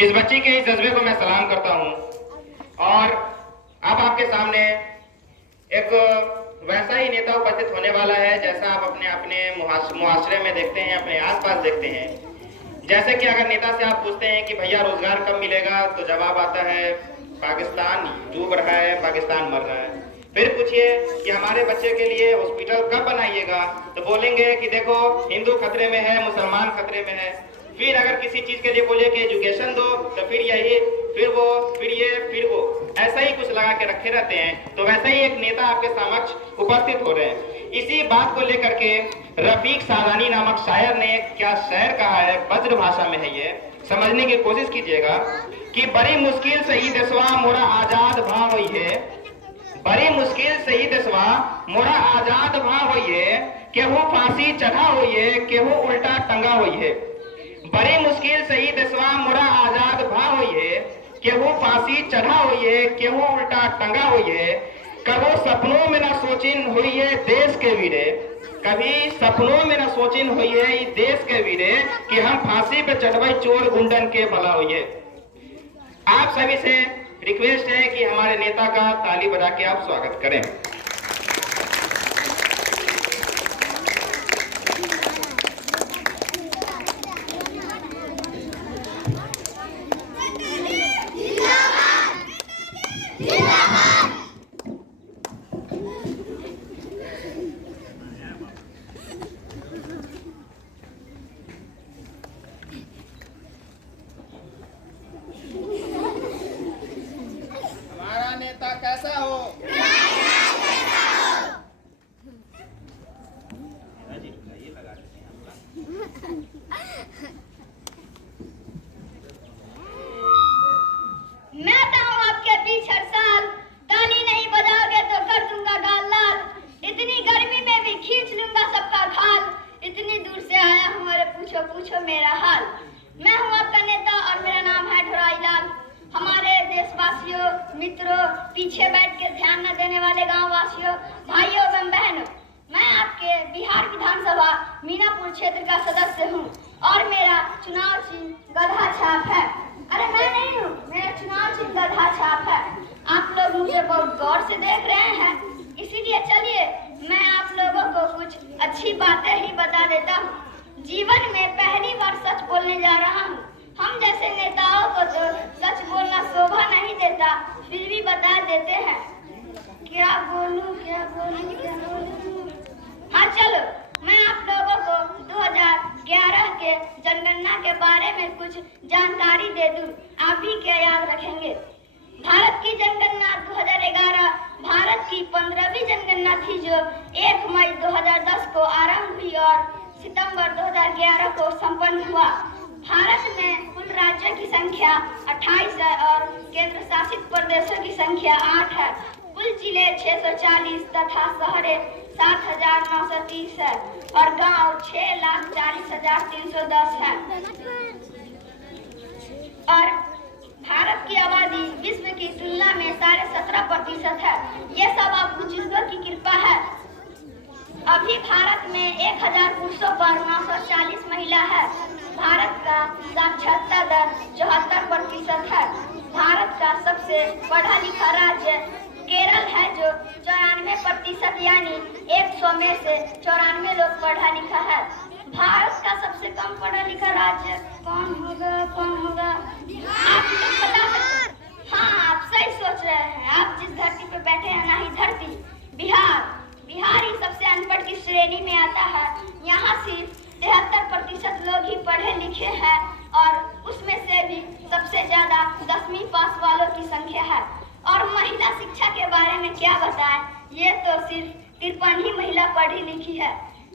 इस बच्ची के इस जज्बे को मैं सलाम करता हूँ और अब आपके सामने एक वैसा ही नेता उपस्थित होने वाला है जैसा आप अपने अपने मुआशरे में देखते हैं, अपने आसपास देखते हैं। जैसे कि अगर नेता से आप पूछते हैं कि भैया रोजगार कब मिलेगा, तो जवाब आता है पाकिस्तान डूब रहा है, पाकिस्तान मर रहा है। फिर पूछिए कि हमारे बच्चे के लिए हॉस्पिटल कब बनाइएगा, तो बोलेंगे कि देखो हिंदू खतरे में है, मुसलमान खतरे में है। फिर अगर किसी चीज के लिए बोले कि एजुकेशन दो, तो फिर यही, फिर वो, फिर ये, फिर वो, ऐसा ही कुछ लगा के रखे रहते हैं। तो वैसे ही एक नेता आपके समक्ष उपस्थित हो रहे हैं। इसी बात को लेकर के रफीक सादानी नामक शायर ने क्या शेर कहा है, वज्र भाषा में है, ये समझने की कोशिश कीजिएगा कि बड़ी मुश्किल से ही देशवा मोरा आजाद भा हुई है, बड़ी मुश्किल से ही देशवा मोरा आजाद भा हुई है, केहू फांसी चढ़ा हुई है, केहू उल्टा टंगा हुई है। बड़ी मुश्किल से ही देशवा मोरा आजाद भा हुई है, केहू फांसी चढ़ा हुई है, केहू उल्टा टंगा हुई है। कबो सपनों में न सोचिन हुई है देश के वीरे, कभी सपनों में न सोचिन हुई है इस देश के वीरे, कि हम फांसी पे चढ़वाई चोर गुंडन के भला हुई है। आप सभी से रिक्वेस्ट है कि हमारे नेता का ताली बजा के आप स्वागत करें। कैसा हो? मैं तो हूँ आपके बीच हर साल, ताली नहीं बजाओगे तो कर दूंगा गाल लाल। इतनी गर्मी में भी खींच लूंगा सबका खाल। इतनी दूर से आया हूँ अरे पूछो पूछो मेरा हाल। मैं हूँ आपका नेता और मेरा नाम है ढोराई लाल। हमारे देशवासियों, मित्रों, पीछे बैठ के ध्यान न देने वाले गांव वासियों, भाइयों एवं बहनों, मैं आपके बिहार विधानसभा मीनापुर क्षेत्र का सदस्य हूं और मेरा चुनाव चिन्ह गधा छाप है। अरे मैं नहीं हूं, मेरा चुनाव चिन्ह गधा छाप है। आप लोग मुझे बहुत गौर से देख रहे हैं, इसीलिए चलिए मैं आप लोगों को कुछ अच्छी बातें ही बता देता हूँ। जीवन में पहली बार सच बोलने जा रहा हूँ। हम जैसे नेताओं को तो सच बोलना शोभा नहीं देता, फिर भी बता देते हैं। क्या बोलूं क्या बोलूं क्या बोलूं। हाँ चलो, मैं आप लोगों को 2011 के जनगणना के बारे में कुछ जानकारी दे दूं, आप भी क्या याद रखेंगे। भारत की जनगणना 2011 भारत की 15वीं जनगणना थी जो 1 मई 2010 को आरंभ हुई और सितंबर 2011 को संपन्न हुआ। भारत में कुल राज्यों की संख्या 28 है और केंद्र शासित प्रदेशों की संख्या 8 है। कुल जिले 640 तथा शहरे 7,930 है और गांव 6,40,310 है। और भारत की आबादी विश्व की तुलना में 17.5% है। ये सब आप बुजुर्गों की कृपा है। अभी भारत में 1000 पुरुषों पर 940 महिला है। भारत का साक्षरता दर 74% है। भारत का सबसे पढ़ा लिखा राज्य केरल है जो 94% यानी 100 में से 94 लोग पढ़ा लिखा है। भारत का सबसे कम पढ़ा लिखा राज्य कौन होगा, कौन होगा? आप लोग बता सकते? हाँ, आप सही सोच रहे हैं। आप जिस धरती पर बैठे हैं ना ही धरती, बिहार। बिहार ही सबसे अनपढ़ की श्रेणी में आता है। यहाँ सिर्फ 73% लोग ही पढ़े लिखे हैं और उसमें से भी सबसे ज्यादा 10वीं पास वालों की संख्या है। और महिला शिक्षा के बारे में क्या बताएं, ये तो सिर्फ 53 ही महिला पढ़ी लिखी है।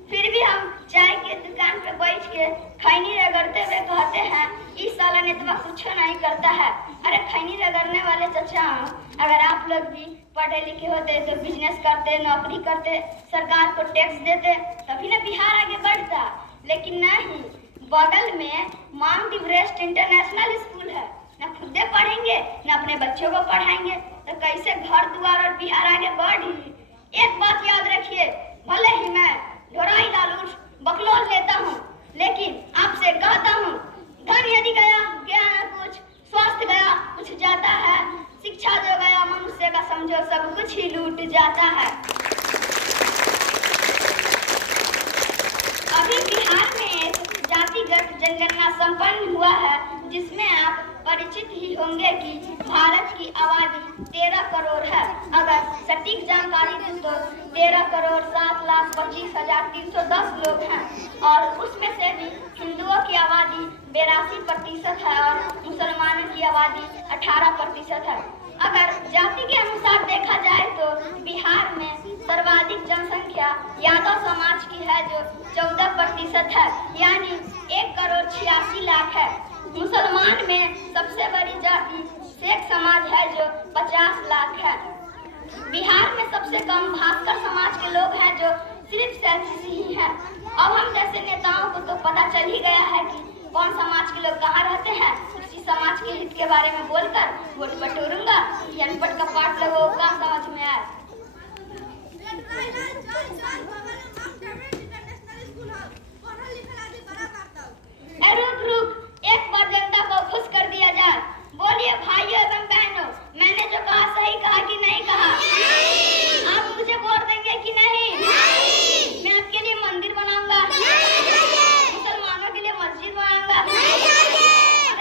फिर भी हम चाय के दुकान पे बैठ के खैनी रगड़ते हुए कहते हैं इस साला नेतवा कुछ नहीं करता है। अरे खैनी रगड़ने वाले चचा, अगर आप लोग भी पढ़े लिखे होते तो बिजनेस करते, नौकरी करते, सरकार को टैक्स देते, तभी ना बिहार आगे बढ़ता। लेकिन नहीं, बगल में माउंट एवरेस्ट इंटरनेशनल स्कूल है। न खुदे पढ़ेंगे न अपने बच्चों को पढ़ाएंगे तो कैसे घर द्वार और बिहार आगे बढ़ी। एक बात याद रखिए, भले ही मैं ढोराई लाल उर्फ बकलोल लेता हूँ, लेकिन आपसे कहता हूँ, धन यदि गया ज्ञान कुछ, जाता है। अभी बिहार में एक जातिगत जनगणना संपन्न हुआ है, जिसमें आप परिचित ही होंगे कि भारत की आबादी 13 करोड़ है। अगर सटीक जानकारी दूं तो 13,07,25,310 लोग हैं और उसमें से भी हिंदुओं की आबादी 82% है और मुसलमानों की आबादी 18% है। अगर जाति के अनुसार देखा जाए तो बिहार में सर्वाधिक जनसंख्या यादव समाज की है, जो 14% है, यानी 1,86,00,000 है। मुसलमान में सबसे बड़ी जाति शेख समाज है, जो 50 लाख है। बिहार में सबसे कम भास्कर समाज के लोग हैं, जो सिर्फ 37 ही है। अब हम जैसे नेताओं को तो पता चल ही गया है कि कौन समाज के लोग कहाँ रहते हैं। इसी समाज के हित के बारे में बोलकर वोट बटोरूंगा। अनपढ़ का पाठ लोगों का समझ में आए। रुक, एक बार जनता को खुश कर दिया जाए। बोलिए भाइयों एवं बहनों, मैंने जो कहा सही कहा कि नहीं कहा? आप मुझे वोट देंगे कि नहीं? मैं आपके लिए मंदिर बनाऊंगा, मुसलमानों के लिए मस्जिद बनाऊंगा। और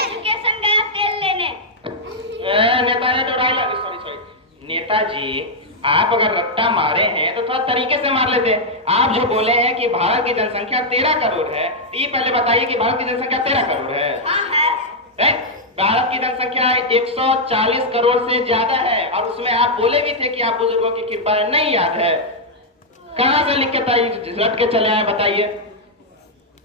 एजुकेशन गया तेल लेने। नेताजी, आप अगर रट्टा मारे हैं तो थोड़ा तरीके से मार लेते। आप जो बोले हैं कि भारत की जनसंख्या 13 करोड़ है, तो ये पहले बताइए कि भारत की जनसंख्या 13 करोड़ है? हाँ है। भारत की जनसंख्या 140 करोड़ से ज्यादा है और उसमें आप बोले भी थे कि आप बुजुर्गों की कृपा है। नहीं याद है? कहां से लिख के रट के चले आए बताइए।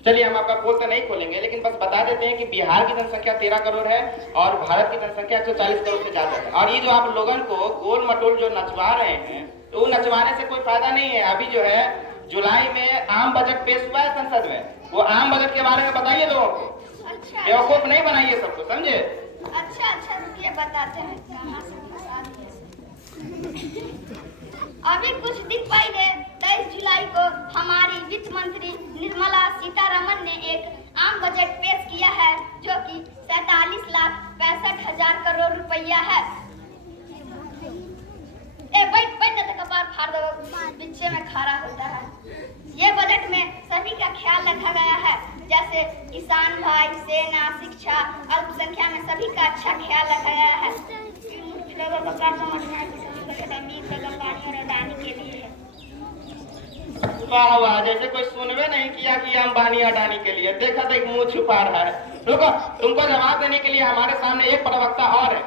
चलिए, हम आपका पोल तो नहीं खोलेंगे, लेकिन बस बता देते हैं कि बिहार की जनसंख्या 13 करोड़ है और भारत की जनसंख्या 140 करोड़ से ज्यादा है। और ये जो आप लोगों को गोल मटोल जो नचवा रहे हैं, तो वो नचवाने से कोई फायदा नहीं है। अभी जो है जुलाई में आम बजट पेश हुआ है संसद में, वो आम बजट के बारे में बताइए लोगों को। अच्छा, बेवकूफ नहीं बनाइए सबको, समझे? अच्छा, रुकिए बताते हैं कहाँ से फंसा दिए। अभी कुछ दिन पहले 23 जुलाई को हमारी वित्त मंत्री निर्मला सीतारमन ने एक आम बजट पेश किया है, जो कि 47,65,000 करोड़ रुपया है। बैठ न तो कपार फाड़ दो, पीछे में खड़ा होता है। ये बजट में सभी का ख्याल रखा गया है, जैसे किसान भाई, सेना, शिक्षा, अल्पसंख्या में सभी का अच्छा ख्याल रखा गया है। लोगों को क्या समझ में आया कि अमीर पानी और अडानी के लिए है। वाह वाह, जैसे कोई सुनवे नहीं किया कि अंबानी अडानी के लिए। देखा तो एक मुंह छुपा रहा है। रुको, तुमको जवाब देने के लिए हमारे सामने एक प्रवक्ता और है।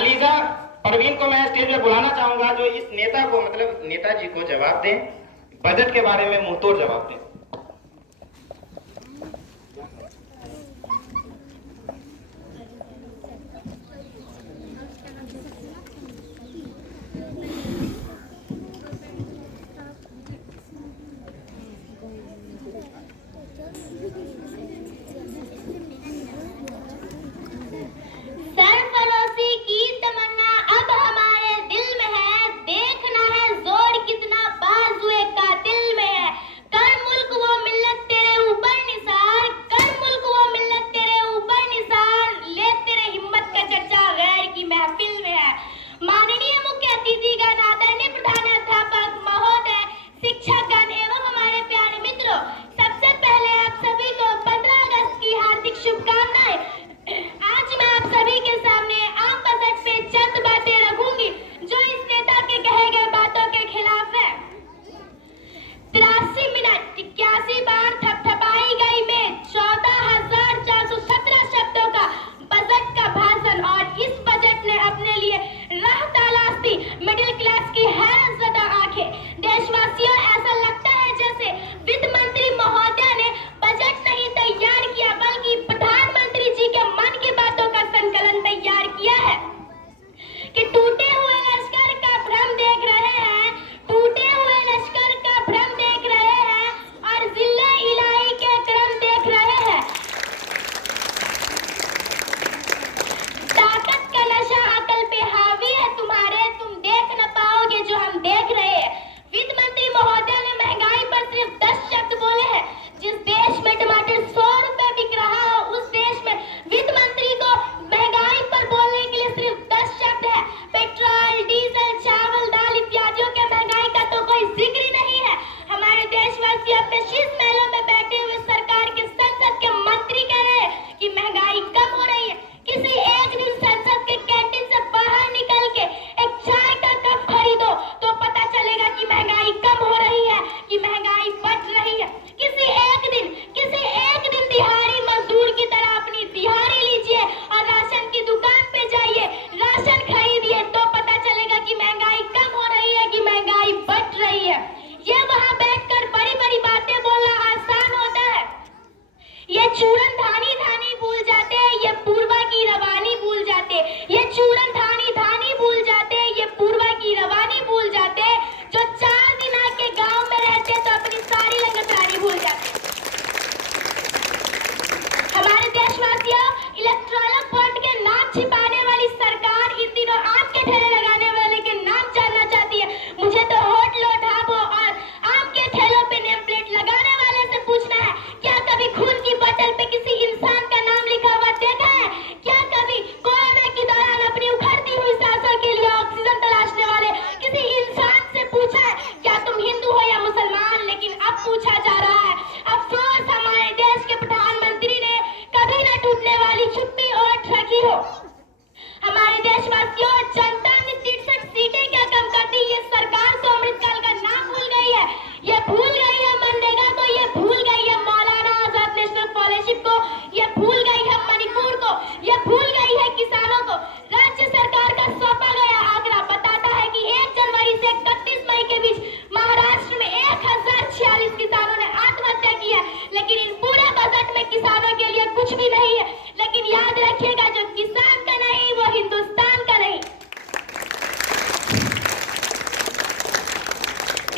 अलीजा परवीन को मैं स्टेज पे बुलाना चाहूंगा, जो इस नेता को, मतलब नेताजी को जवाब दें, बजट के बारे में मुंहतोड़ जवाब दें। सरफरोशी की तमन्ना अब हमारे दिल में है, देखना है जोर कितना बाजुए का दिल में है। कर मुल्क ये चूरन धानी धानी भूल जाते, ये पूर्वा की रवानी भूल जाते। ये चूरन धानी धानी भूल जाते, ये पूर्वा की रवानी भूल जाते। जो 4 दिन आके गांव में रहते तो अपनी सारी रंगतरानी भूल जाते। हमारे देशवासियों, इलेक्ट्रॉनिक बॉन्ड के नाम छिपाने वाली सरकार इन दिनों आम के ठेले लगाने वाले के नाम जानना चाहती है। मुझे तो होटलों, ढाबों और आम के ठेलों पे नेम प्लेट लगाने वाले से पूछना है, क्या कभी खून की बोतल पे किसी इंसान का नाम लिखा हुआ देखा है? क्या कभी कोरोना के दौरान अपनी उखड़ती हुई सांसों के लिए ऑक्सीजन तलाशने वाले किसी इंसान से पूछा है, क्या तुम हिंदू हो या मुसलमान? लेकिन अब पूछा जा रहा है। अफसोस हमारे देश के प्रधानमंत्री ने कभी न टूटने वाली चुप्पी ओढ़ रखी हो। हमारे देशवासियों, जनता ने 63 सीटें क्या कम कर दी। ये सरकार तो अमृतकाल का नाम भूल गई है। ये भूल गई है मनरेगा को, ये भूल गई है मौलाना आजाद नेशनल स्कॉलरशिप को, ये भूल गई है मणिपुर को, ये भूल गई है किसानों को। राज्य सरकार का सौंपा गया आंकड़ा बताता है कि 1 जनवरी से 31 मई के बीच महाराष्ट्र में 1046 किसानों ने आत्महत्या की है। लेकिन इन पूरे बजट में किसानों के लिए कुछ भी नहीं है। लेकिन याद रखिएगा, जो किसान का नहीं वो हिंदुस्तान का नहीं।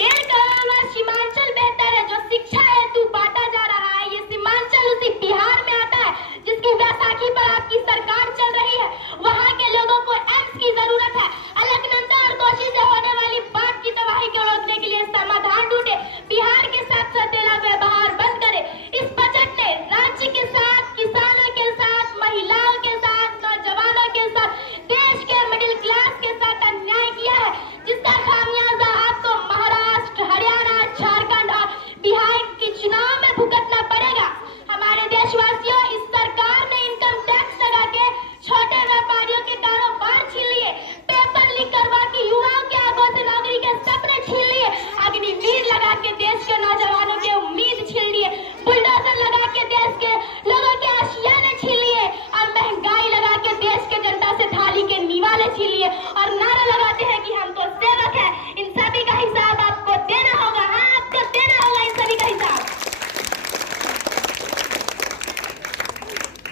1.5 करोड़ सीमांचल बेहतर है, जो शिक्षा हेतु बांटा जा रहा है। ये सीमांचल उसी बिहार में आता है जिसकी बैसाखी पर आपकी सरकार चल रही है। वहाँ के लोगों को एम्स की जरूरत है। अलकनंदा और कोशी से होने वाली बाढ़ की तबाही को रोकने के लिए समाधान ढूंढे। बिहार के साथ सौतेला व्यवहार बंद करे। इस बजट ने राज्य के साथ, किसानों के साथ, महिलाओं के साथ, नौजवानों के साथ, देश के मिडिल क्लास के साथ अन्याय किया है, जिसका खामियाजा आपको महाराष्ट्र, हरियाणा, झारखंड और बिहार के चुनाव में भुगतना पड़ेगा। हमारे देशवासियों, इस सरकार ने इनकम टैक्स लगा के छोटे व्यापारियों के कारोबार छीन लिए। पेपर लीक करवा के युवाओं के आंखों से नौकरी के सपने छीन लिए। अग्निवीर लगा के देश के नौजवानों के उम्मीद छीन लिए। बुलडोजर लगा के देश के लोगों के आशियाने छीन लिए। और महंगाई लगा के देश के जनता से थाली के निवाले छीन लिए। और नारा लगाते हैं कि हम तो सेवक हैं। इन सभी का हिसाब आपको देना होगा। हाँ, आपको देना होगा इन सभी का हिसाब।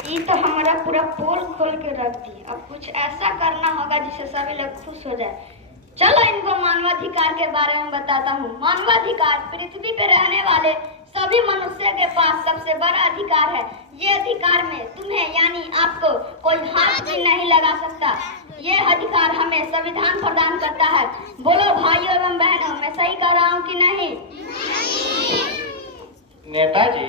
ये तो हमारा पूरा पोल खोल के रख दी। अब कुछ ऐसा करना होगा जिससे सभी लोग खुश हो जाए। चलो इनको मानवाधिकार के बारे में बताता हूँ। मानवाधिकार पृथ्वी पे रहने वाले सभी मनुष्य के पास सबसे बड़ा अधिकार है। ये अधिकार में तुम्हें यानी आपको कोई हाथ भी नहीं लगा सकता। ये अधिकार हमें संविधान प्रदान करता है। बोलो भाइयों एवं बहनों, मैं सही कह रहा हूँ कि नहीं? नेताजी,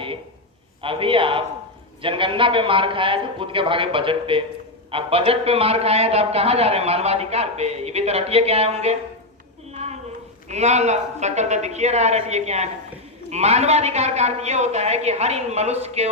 अभी आप जनगणना पे मार खाए थे, कूद के भागे बजट पे। अब बजट पे मार खाए तो आप कहाँ जा रहे हैं? मानवाधिकार पे। ये भी तो रटिए के आए होंगे। ना ना, शक्ल तो दिखिए रहा है रटिए के आए हैं। मानवाधिकार का अर्थ ये होता है कि हर इन मनुष्य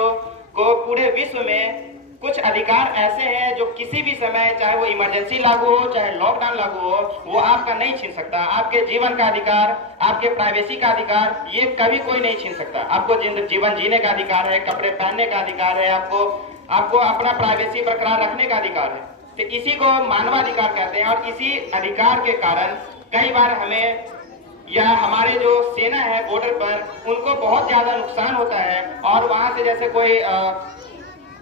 को पूरे विश्व में कुछ अधिकार ऐसे हैं जो किसी भी समय, चाहे वो इमरजेंसी लागू हो, चाहे लॉकडाउन लागू हो, वो आपका नहीं छीन सकता। आपके जीवन का अधिकार, आपके प्राइवेसी का अधिकार, ये कभी कोई नहीं छीन सकता। आपको जीवन जीने का अधिकार है, कपड़े पहनने का अधिकार है, आपको अपना प्राइवेसी बरकरार रखने का अधिकार है। तो इसी को मानवाधिकार कहते हैं। और इसी अधिकार के कारण कई बार हमें या हमारे जो सेना है बॉर्डर पर, उनको बहुत ज्यादा नुकसान होता है। और वहां से जैसे कोई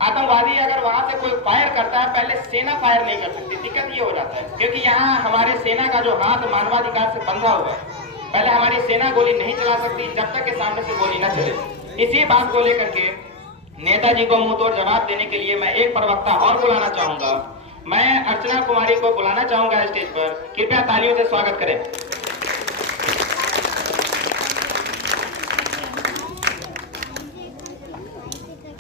आतंकवादी अगर वहां से कोई फायर करता है, पहले सेना फायर नहीं कर सकती। दिक्कत ये हो जाता है क्योंकि यहाँ हमारे सेना का जो हाथ मानवाधिकार से बंधा हुआ है। पहले हमारी सेना गोली नहीं चला सकती जब तक के सामने से गोली न चले। इसी बात को लेकर के नेताजी को मुंह तोड़ जवाब देने के लिए मैं एक प्रवक्ता और बुलाना चाहूंगा। मैं अर्चना कुमारी को बुलाना चाहूंगा स्टेज पर। कृपया तालियों से स्वागत करें।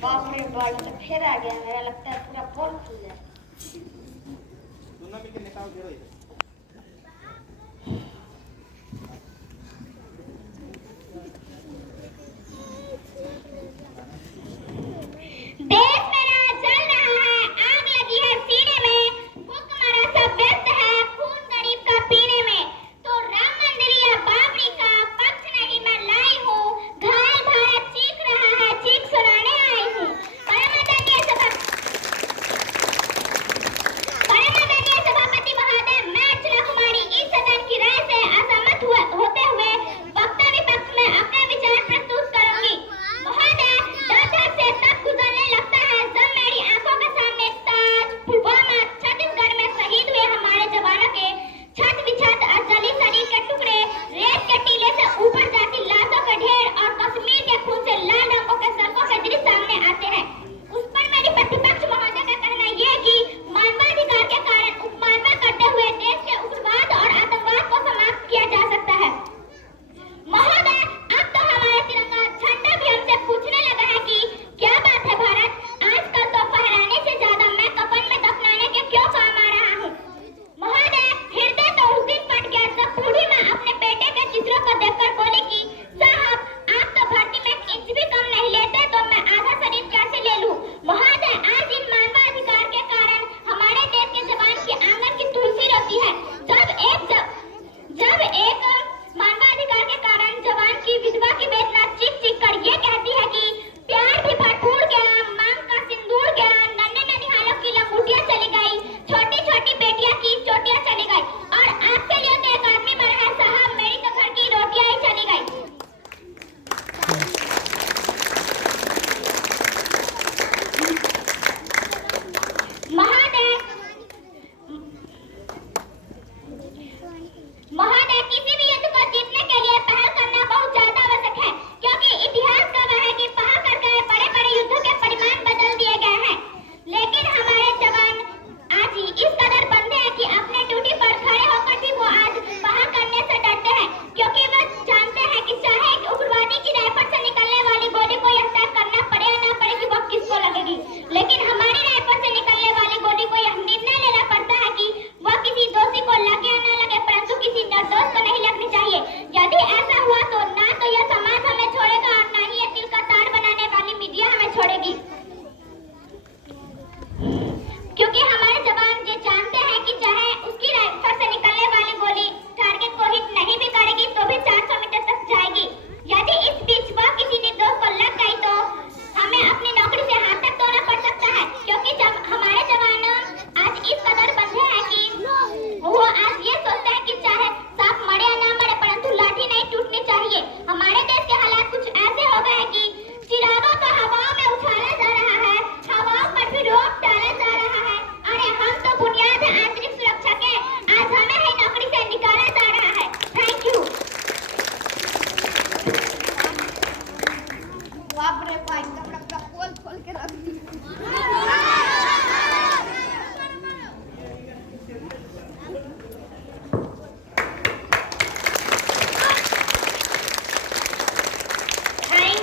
बाप रे बाप, तो फिर आ गया। मेरा लगता है पूरा पोल खुल जाए। देश मेरा जल रहा है, आग लगी है सीने में, भूखमरा सब व्यस्त है खून गरीब का पीने में। तो राम मंदिर या बाबरी का पक्ष नहीं मैं लाई हूँ, घायल भारत चीख रहा है, चीख सुनाने आई हूँ। परमादरणीय सभापति महोदय, थैंक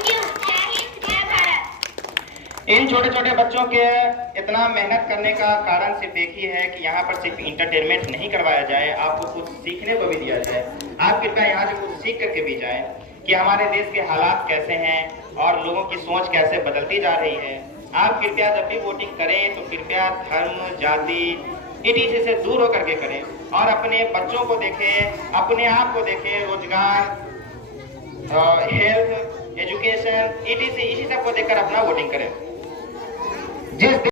यू। जय हिंद, जय भारत। इन छोटे छोटे बच्चों के इतना मेहनत करने का कारण सिर्फ एक ही है कि यहाँ पर सिर्फ इंटरटेनमेंट नहीं करवाया जाए, आपको कुछ सीखने को भी दिया जाए। आप कृपया यहाँ से कुछ सीख करके भी जाएं कि हमारे देश के हालात कैसे हैं और लोगों की सोच कैसे बदलती जा रही है। आप कृपया जब भी वोटिंग करें तो कृपया धर्म, जाति, ईटीसी से दूर होकर के करें और अपने बच्चों को देखें, अपने आप को देखें, रोजगार, हेल्थ, एजुकेशन, ईटीसी, इसी सब को देखकर अपना वोटिंग करें। जिस